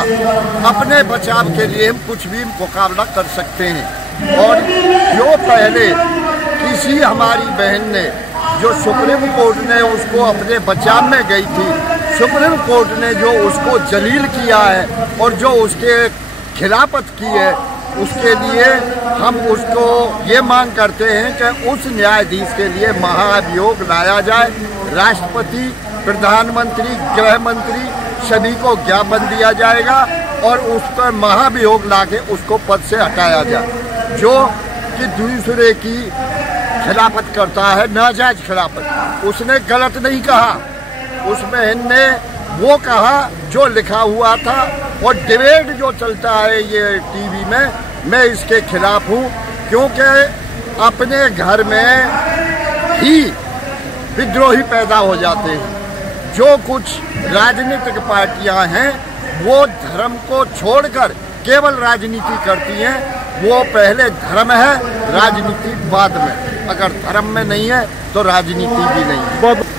अपने बचाव के लिए हम कुछ भी मुकाबला कर सकते हैं। और जो पहले किसी हमारी बहन ने जो सुप्रीम कोर्ट ने उसको अपने बचाव में गई थी, सुप्रीम कोर्ट ने जो उसको जलील किया है और जो उसके खिलाफत की है, उसके लिए हम उसको ये मांग करते हैं कि उस न्यायाधीश के लिए महाभियोग लाया जाए। राष्ट्रपति, प्रधानमंत्री, गृह मंत्री सभी को ज्ञापन दिया जाएगा और उस पर महाभियोग लाके उसको पद से हटाया जाए। जो कि दूसरे की खिलाफत करता है, नाजायज खिलाफत, उसने गलत नहीं कहा। उस बहन ने वो कहा जो लिखा हुआ था। और डिबेट जो चलता है ये टीवी में, मैं इसके खिलाफ हूँ, क्योंकि अपने घर में ही विद्रोही पैदा हो जाते हैं। जो कुछ राजनीतिक पार्टियां हैं वो धर्म को छोड़कर केवल राजनीति करती हैं। वो पहले धर्म है, राजनीति बाद में। अगर धर्म में नहीं है तो राजनीति भी नहीं है।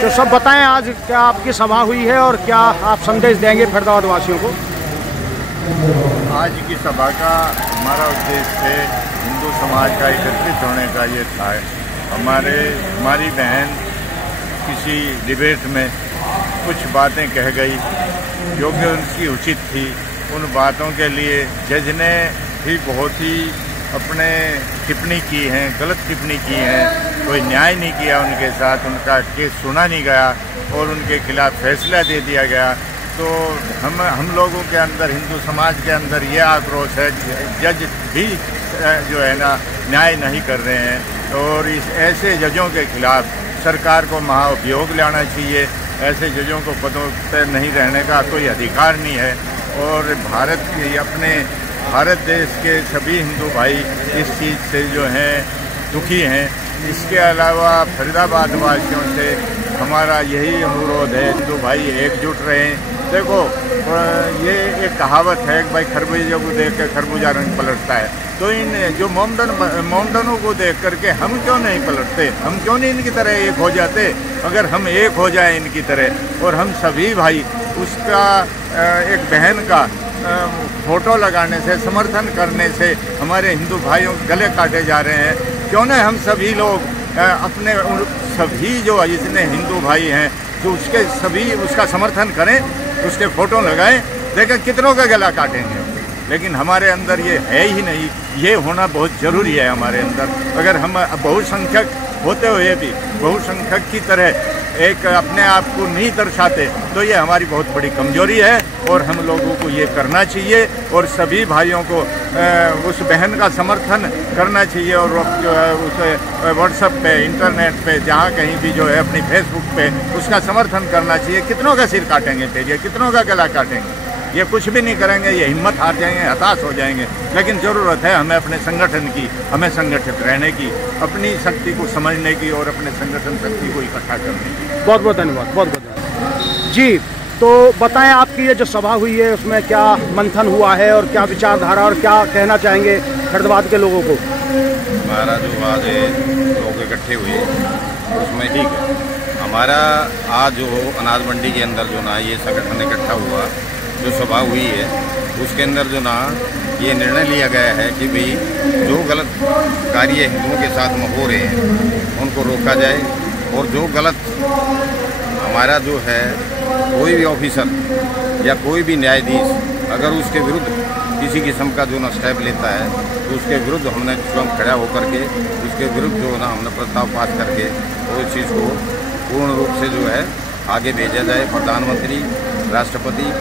तो सब बताएं, आज क्या आपकी सभा हुई है और क्या आप संदेश देंगे फरीदाबाद वासियों को? आज की सभा का हमारा उद्देश्य हिंदू समाज का एकत्रित होने का ये था। हमारी बहन किसी डिबेट में कुछ बातें कह गई जो कि उनकी उचित थी। उन बातों के लिए जज ने भी बहुत ही अपने टिप्पणी की है, गलत टिप्पणी की है। कोई न्याय नहीं किया उनके साथ, उनका केस सुना नहीं गया और उनके खिलाफ फैसला दे दिया गया। तो हम लोगों के अंदर, हिंदू समाज के अंदर ये आक्रोश है, जज भी जो है ना न्याय नहीं कर रहे हैं और इस ऐसे जजों के खिलाफ सरकार को महाअभियोग लाना चाहिए। ऐसे जजों को पदों पर नहीं रहने का कोई अधिकार नहीं है और अपने भारत देश के सभी हिंदू भाई इस चीज़ से जो हैं दुखी हैं। इसके अलावा फरीदाबाद वासियों से हमारा यही अनुरोध है, हिंदू भाई एकजुट रहें। देखो ये एक कहावत है कि भाई खरबूजे को देख कर खरबूजा रंग पलटता है। तो इन जो मोमडनों को देख करके हम क्यों नहीं पलटते? हम क्यों नहीं इनकी तरह एक हो जाते? अगर हम एक हो जाए इनकी तरह और हम सभी भाई उसका एक बहन का फोटो लगाने से, समर्थन करने से हमारे हिंदू भाइयों के गले काटे जा रहे हैं। क्यों न हम सभी लोग अपने सभी जो जितने हिंदू भाई हैं तो उसका समर्थन करें, उसके फोटो लगाएं, देखें कितनों का गला काटेंगे। लेकिन हमारे अंदर ये है ही नहीं। ये होना बहुत ज़रूरी है हमारे अंदर। अगर हम बहुसंख्यक होते हुए भी बहुसंख्यक की तरह एक अपने आप को नहीं दर्शाते तो ये हमारी बहुत बड़ी कमजोरी है और हम लोगों को ये करना चाहिए और सभी भाइयों को उस बहन का समर्थन करना चाहिए और जो है उसे व्हाट्सएप पे, इंटरनेट पे, जहाँ कहीं भी जो है अपनी फेसबुक पे उसका समर्थन करना चाहिए। कितनों का सिर काटेंगे फिर, ये कितनों का गला काटेंगे? ये कुछ भी नहीं करेंगे, ये हिम्मत हार जाएंगे, हताश हो जाएंगे। लेकिन ज़रूरत है हमें अपने संगठन की, हमें संगठित रहने की, अपनी शक्ति को समझने की और अपने संगठन शक्ति को इकट्ठा करने की। बहुत बहुत धन्यवाद, बहुत बहुत धन्यवाद जी। तो बताएं, आपकी ये जो सभा हुई है उसमें क्या मंथन हुआ है और क्या विचारधारा और क्या कहना चाहेंगे फरीदाबाद के लोगों को? हमारा जो आज लोग इकट्ठे हुए उसमें ठीक है। हमारा आज जो अनाज मंडी के अंदर जो ना ये संगठन इकट्ठा हुआ, जो सभा हुई है उसके अंदर जो ना ये निर्णय लिया गया है कि भाई जो गलत कार्य हिंदुओं के साथ में हो रहे हैं उनको रोका जाए और जो गलत हमारा जो है कोई भी ऑफिसर या कोई भी न्यायाधीश अगर उसके विरुद्ध किसी किस्म का जो ना स्टेप लेता है तो उसके विरुद्ध हमने स्वयं खड़ा होकर के उसके विरुद्ध जो ना हमने प्रस्ताव पास करके और इस चीज़ को पूर्ण रूप से जो है आगे भेजा जाए। प्रधानमंत्री, राष्ट्रपति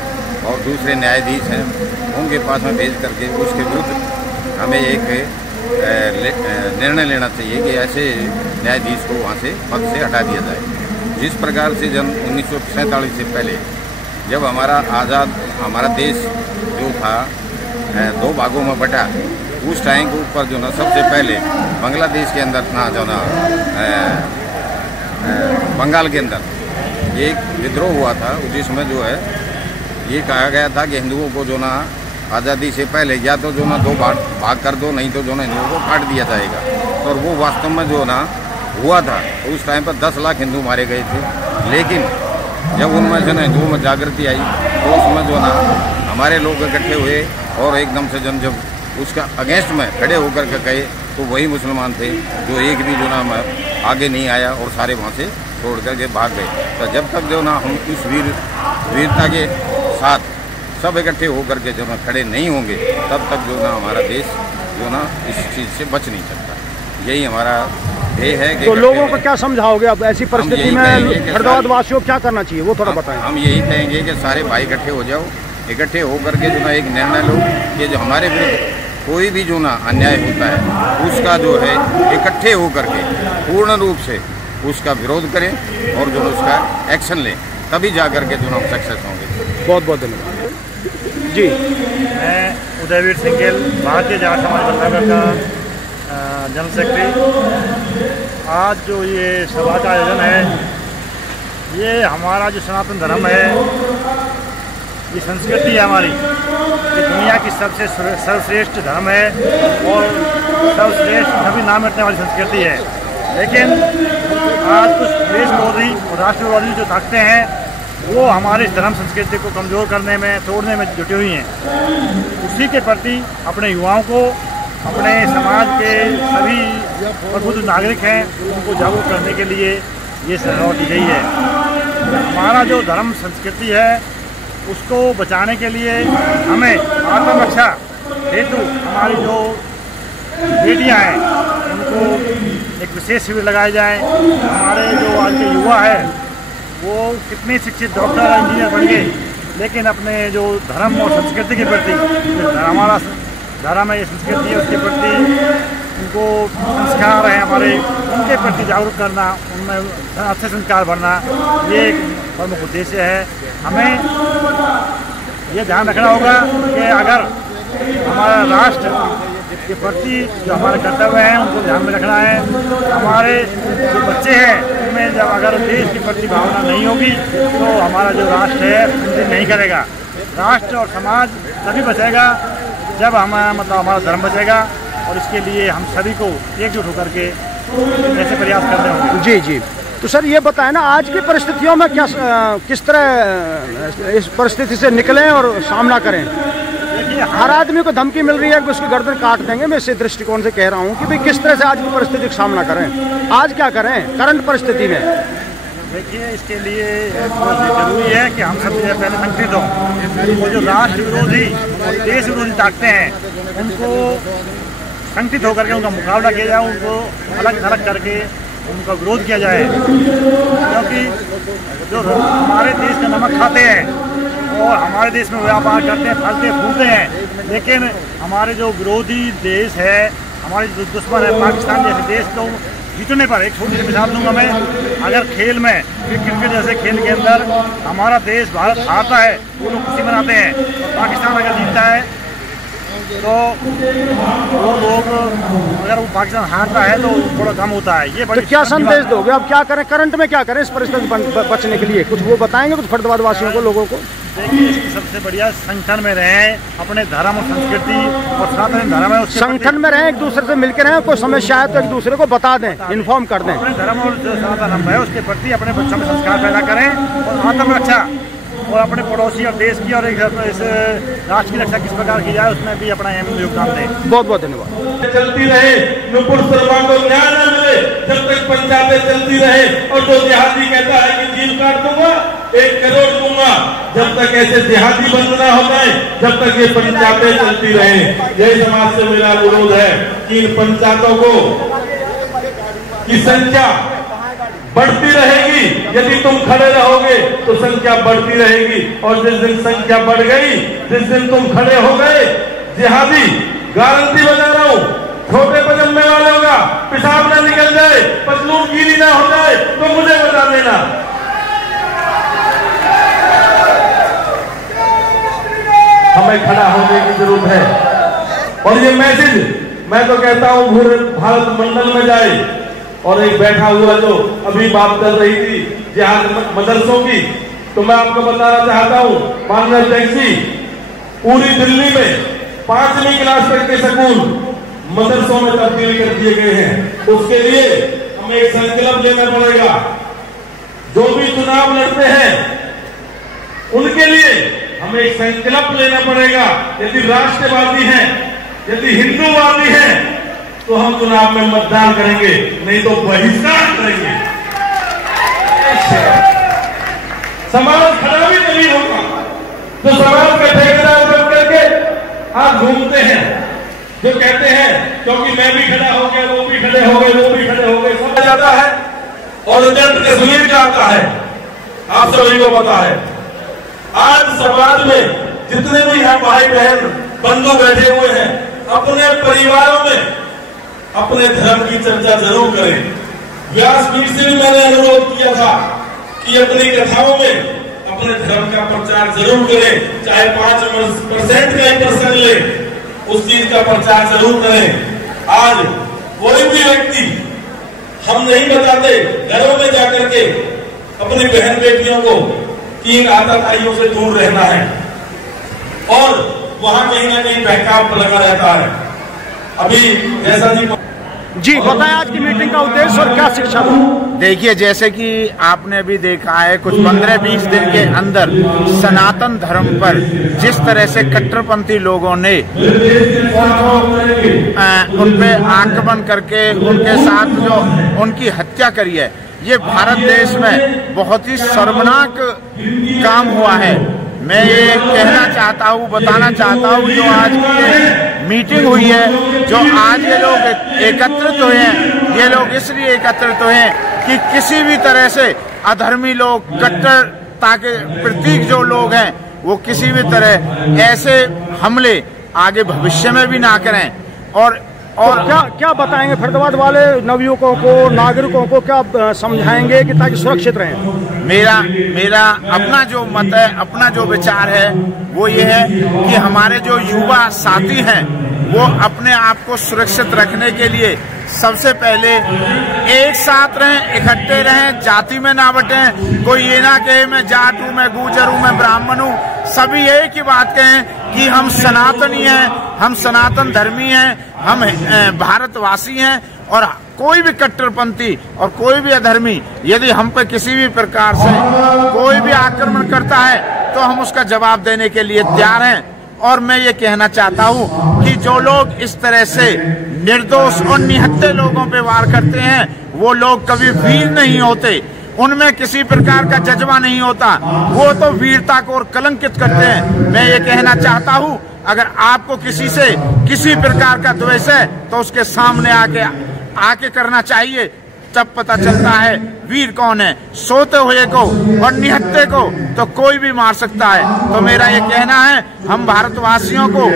और दूसरे न्यायाधीश हैं उनके पास में भेज करके उसके विरुद्ध हमें एक निर्णय लेना चाहिए कि ऐसे न्यायाधीश को वहाँ से पद से हटा दिया जाए। जिस प्रकार से 1947 से पहले जब हमारा देश जो था दो भागों में बटा, उस टाइम के ऊपर जो ना सबसे पहले बांग्लादेश के अंदर था जो ना बंगाल के अंदर एक विद्रोह हुआ था जिसमें जो है ये कहा गया था कि हिंदुओं को जो ना आज़ादी से पहले या तो जो ना दो भाग कर दो, नहीं तो जो ना हिंदुओं को काट दिया जाएगा। और वो वास्तव में जो ना हुआ था तो उस टाइम पर 10 लाख हिंदू मारे गए थे। लेकिन जब उनमें जो ना हिंदुओं में जागृति आई तो उसमें जो ना हमारे लोग इकट्ठे हुए और एकदम से जब उसका अगेंस्ट में खड़े होकर के गए तो वही मुसलमान थे जो एक भी जो ना आगे नहीं आया और सारे वहाँ से छोड़ करके भाग गए। तो जब तक जो ना हम इस वीरता के साथ सब इकट्ठे होकर के जो ना खड़े नहीं होंगे तब तक जो ना हमारा देश जो ना इस चीज़ से बच नहीं सकता। यही हमारा ध्येय है कि तो लोगों को क्या समझाओगे अब ऐसी परिस्थिति में फरीदाबाद वासियों को क्या करना चाहिए वो थोड़ा बताएं। हम यही कहेंगे कि सारे भाई इकट्ठे हो जाओ, इकट्ठे होकर के जो ना एक निर्णय लो कि जो हमारे विरुद्ध कोई भी जो ना अन्याय होता है उसका जो है इकट्ठे होकर के पूर्ण रूप से उसका विरोध करें और जो उसका एक्शन लें, तभी जा कर के चुनाव सक्सेस होंगे। बहुत बहुत धन्यवाद जी। मैं उदयवीर सिंघेल, भारतीय जाट समाज बल्लभगढ़ का जनरल सेक्रेटरी। आज जो ये सभा का आयोजन है, ये हमारा जो सनातन धर्म है, ये संस्कृति है हमारी, ये दुनिया की सबसे सर्वश्रेष्ठ धर्म है और सर्वश्रेष्ठ कभी ना मिटने वाली संस्कृति है। लेकिन आज कुछ देश विरोधी और राष्ट्र विरोधी जो ताकतें हैं, वो हमारे इस धर्म संस्कृति को कमज़ोर करने में, तोड़ने में जुटी हुई हैं। उसी के प्रति अपने युवाओं को, अपने समाज के सभी प्रबुद्ध नागरिक हैं, उनको जागरूक करने के लिए ये सभा की गई है। हमारा जो धर्म संस्कृति है, उसको बचाने के लिए हमें आत्मरक्षा हेतु हमारी जो बेटियां हैं, उनको एक विशेष शिविर लगाए जाए। हमारे जो आज के युवा है, वो कितने शिक्षित डॉक्टर इंजीनियर बन गए, लेकिन अपने जो धर्म और संस्कृति के प्रति, हमारा धर्म है, ये संस्कृति है, उसके प्रति उनको संस्कार हैं हमारे, उनके प्रति जागरूक करना, उनमें अच्छे संस्कार भरना, ये एक प्रमुख उद्देश्य है। हमें ये ध्यान रखना होगा कि अगर हमारा राष्ट्र के प्रति जो हमारे कर्तव्य हैं, उनको ध्यान में रखना है। हमारे जो बच्चे हैं, उनमें जब अगर देश के प्रति भावना नहीं होगी, तो हमारा जो राष्ट्र है उन्नति नहीं करेगा। राष्ट्र और समाज तभी बचेगा जब हमारा धर्म बचेगा, और इसके लिए हम सभी को एकजुट होकर के ऐसे प्रयास करने होंगे। जी जी। तो सर ये बताएं ना, आज की परिस्थितियों में क्या किस तरह इस परिस्थिति से निकलें और सामना करें? हर आदमी को धमकी मिल रही है कि उसकी गर्दन काट देंगे। मैं इसी दृष्टिकोण से कह रहा हूँ कि भाई किस तरह से आज की परिस्थिति का सामना करें, आज क्या करें करंट परिस्थिति में? देखिए, इसके लिए जरूरी है कि हम सबसे पहले संगठित हों। वो जो राष्ट्र विरोधी और देश विरोधी ताकतें हैं, उनको संगठित होकर के उनका मुकाबला किया जाए, उनको अलग थलग करके उनका विरोध किया जाए। क्योंकि जो हमारे देश का नमक खाते हैं और हमारे देश में व्यापार करते हैं, फलते फूलते हैं, लेकिन हमारे जो विरोधी देश है, हमारे जो दुश्मन है पाकिस्तान जैसे देश, तो जीतने पर एक छोटी सी मिसाल दूंगा मैं। अगर खेल में क्रिकेट जैसे खेल के अंदर हमारा देश भारत हारता है, वो लोग खुशी मनाते हैं, और पाकिस्तान अगर जीतता है तो वो लोग, अगर वो पाकिस्तान हारता है तो थोड़ा कम होता है। ये बड़ी तो क्या संदेश दोगे? अब क्या करें, करंट में क्या करें इस परिस्थिति बचने के लिए? कुछ वो बताएंगे कुछ फर्दवाद वासियों को, लोगों को? देखिए, इसकी सबसे बढ़िया संगठन में रहें, अपने धर्म और संस्कृति और सनातन धर्म है संगठन में रहें, एक दूसरे से मिलकर रहें, कोई समस्या है तो एक दूसरे को बता दें, इन्फॉर्म कर दें। अपने धर्म और जो सनातन धर्म है उसके प्रति अपने बच्चों में संस्कार पैदा करें, और आत्मरक्षा और अपने पड़ोसी और देश की और इस राष्ट्र की रक्षा किस प्रकार की जाए, उसमें भी अपना योगदान दें। बहुत बहुत धन्यवाद। चलती रहे, नुपुर शर्मा को न्याय न मिले जब तक पंचायतें चलती रहे, और जो देहाती कहता है कि जीव काट दूंगा, 1 करोड़ दूंगा, जब तक ऐसे देहाती बंद ना हो जाए, जब तक ये पंचायतें चलती रहे। यही समाज से मेरा विरोध है कि इन पंचायतों को की संख्या बढ़ती रहेगी। यदि तुम खड़े रहोगे तो संख्या बढ़ती रहेगी, और जिस दिन संख्या बढ़ गई, जिस दिन तुम खड़े हो गए, जिहादी गारंटी बजा रहा हूं, छोटे पजामे वालों का पेशाब न निकल जाए, पतलून गीली ना हो जाए, तो मुझे बता देना। हमें खड़ा होने की जरूरत है, और ये मैसेज मैं तो कहता हूं पूरे भारत मंडल में जाए। और एक बैठा हुआ जो अभी बात कर रही थी जिहाद मदरसों की, तो मैं आपको बताना चाहता हूं, माननीय टैक्सी पूरी दिल्ली में 5वीं क्लास तक के स्कूल मदरसों में तब्दील कर दिए गए हैं। उसके लिए हमें एक संकल्प लेना पड़ेगा। जो भी चुनाव लड़ते हैं उनके लिए हमें एक संकल्प लेना पड़ेगा। यदि राष्ट्रवादी हैं, यदि हिंदूवादी हैं, तो हम चुनाव में मतदान करेंगे, नहीं तो बहिष्कार करेंगे। समाज खड़ा भी नहीं होगा। जो समाज का ठेकेदार बन करके आप घूमते हैं, जो कहते हैं क्योंकि मैं भी खड़ा हो गया, वो भी खड़े हो गए, वो भी खड़े हो गए, समझ आता है और रिजल्ट कश्मीर का आता है, आप सभी को पता है। आज समाज में जितने भी हैं भाई बहन बंधु बैठे हुए हैं, अपने परिवारों में अपने धर्म की चर्चा जरूर करें। व्यासपीठ से भी मैंने अनुरोध किया था कि अपनी कथाओं में अपने धर्म का प्रचार जरूर करें, चाहे 5% का ही पर्सन ले, उस चीज का प्रचार जरूर करें। आज कोई भी व्यक्ति, हम नहीं बताते, घरों में जाकर के अपनी बहन बेटियों को कि इन आतंकवादियों से दूर रहना है, और वहां कहीं ना कहीं बहकाव लगा रहता है। अभी जैसा जी बताएं आज की मीटिंग का उद्देश्य और क्या शिक्षा था। देखिए, जैसे कि आपने भी देखा है, कुछ 15-20 दिन के अंदर सनातन धर्म पर जिस तरह से कट्टरपंथी लोगों ने उन पे आक्रमण करके उनके साथ जो उनकी हत्या करी है, ये भारत देश में बहुत ही शर्मनाक काम हुआ है। मैं ये कहना चाहता हूँ, बताना चाहता हूँ, जो आज की मीटिंग हुई है, जो आज ये लोग एकत्रित हुए हैं, ये लोग इसलिए एकत्रित हुए हैं कि किसी भी तरह से अधर्मी लोग, कट्टरता के प्रतीक जो लोग हैं, वो किसी भी तरह ऐसे हमले आगे भविष्य में भी ना करें। और क्या बताएंगे फरीदाबाद वाले नवयुवकों को, नागरिकों को क्या समझाएंगे कि ताकि सुरक्षित रहें? मेरा अपना जो मत है, अपना जो विचार है, वो ये है कि हमारे जो युवा साथी हैं, वो अपने आप को सुरक्षित रखने के लिए सबसे पहले एक साथ रहें, इकट्ठे रहें, जाति में ना बटें। कोई ये ना कहे मैं जाट हूँ, मैं गुर्जर हूँ, मैं ब्राह्मण हूँ। सभी एक ही बात कहें कि हम सनातनी हैं, हम सनातन धर्मी हैं, हम भारतवासी हैं, और कोई भी कट्टरपंथी और कोई भी अधर्मी यदि हम पर किसी भी प्रकार से कोई भी आक्रमण करता है तो हम उसका जवाब देने के लिए तैयार हैं। और मैं ये कहना चाहता हूँ कि जो लोग इस तरह से निर्दोष और निहत्थे लोगों पे वार करते हैं, वो लोग कभी वीर नहीं होते, उनमें किसी प्रकार का जज्बा नहीं होता, वो तो वीरता को और कलंकित करते हैं। मैं ये कहना चाहता हूँ, अगर आपको किसी से किसी प्रकार का द्वेष है तो उसके सामने आके करना चाहिए, तब पता चलता है वीर कौन है। सोते हुए को और निहत्थे को तो कोई भी मार सकता है। तो मेरा ये कहना है, हम भारतवासियों को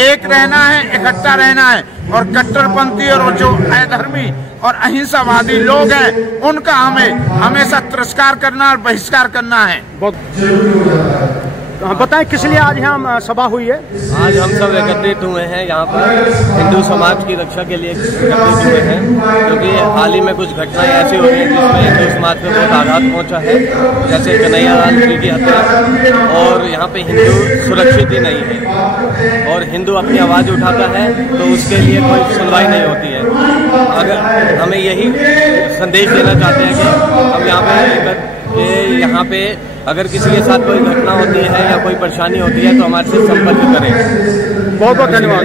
एक रहना है, इकट्ठा रहना है, और कट्टरपंथी और जो अधर्मी और अहिंसावादी लोग हैं, उनका हमें हमेशा तिरस्कार करना और बहिष्कार करना है। बताएं किस लिए आज यहाँ सभा हुई है? आज हम सब एकत्रित हुए हैं यहाँ पर हिंदू समाज की रक्षा के लिए एकत्रित हुए हैं, क्योंकि हाल ही में कुछ घटनाएं ऐसी हो रही हैं जिसमें हिंदू समाज पर बहुत आघात पहुँचा है, जैसे कन्हैयालाल जी की हत्या, और यहाँ पे हिंदू सुरक्षित ही नहीं है, और हिंदू अपनी आवाज़ उठाता है तो उसके लिए कोई सुनवाई नहीं होती है। अगर हमें यही संदेश देना चाहते हैं कि हम यहाँ पे अगर किसी के साथ कोई घटना होती है या कोई परेशानी होती है तो हमारे से संपर्क करें। बहुत बहुत धन्यवाद।